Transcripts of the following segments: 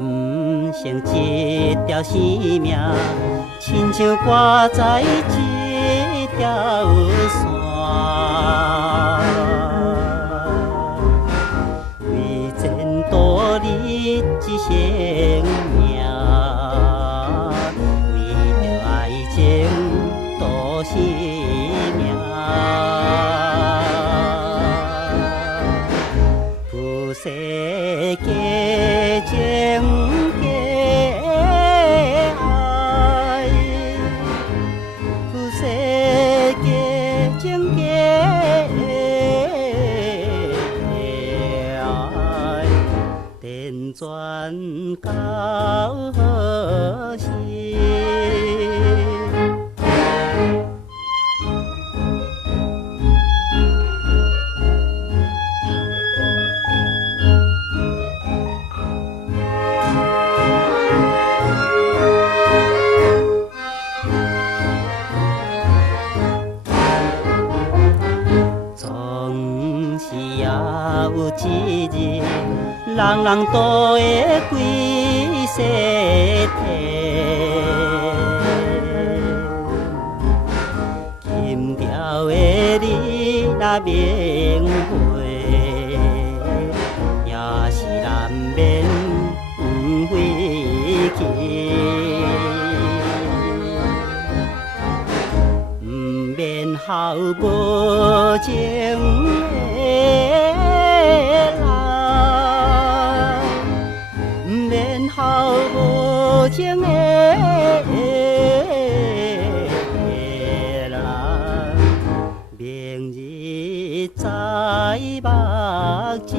男生一条生命，亲像挂在一条线。为前途立一生命，为着爱情赌性命。不惜假情假爱，不惜假情假爱，輾转到何时？总是也有一日，人人都会归西天。轻佻的你若明会，也是难免不回去。免孝无情的人，免孝无情的人，明日在目前。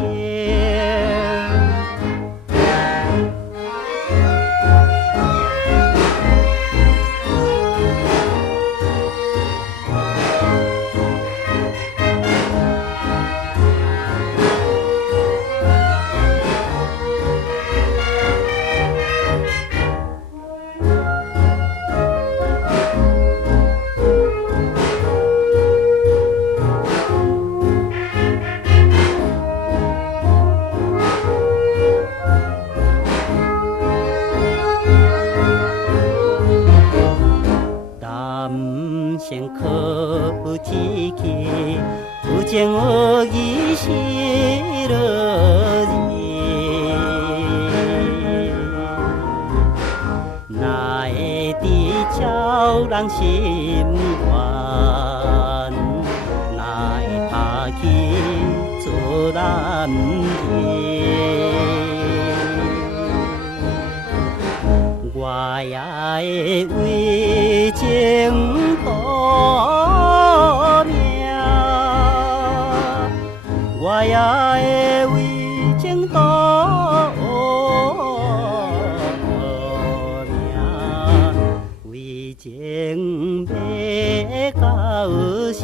男生靠天气，有情有义是落日，哪会知照人心愿，哪会拍去做男儿？我也会为情赌命，我也会为情赌命，为情要到死。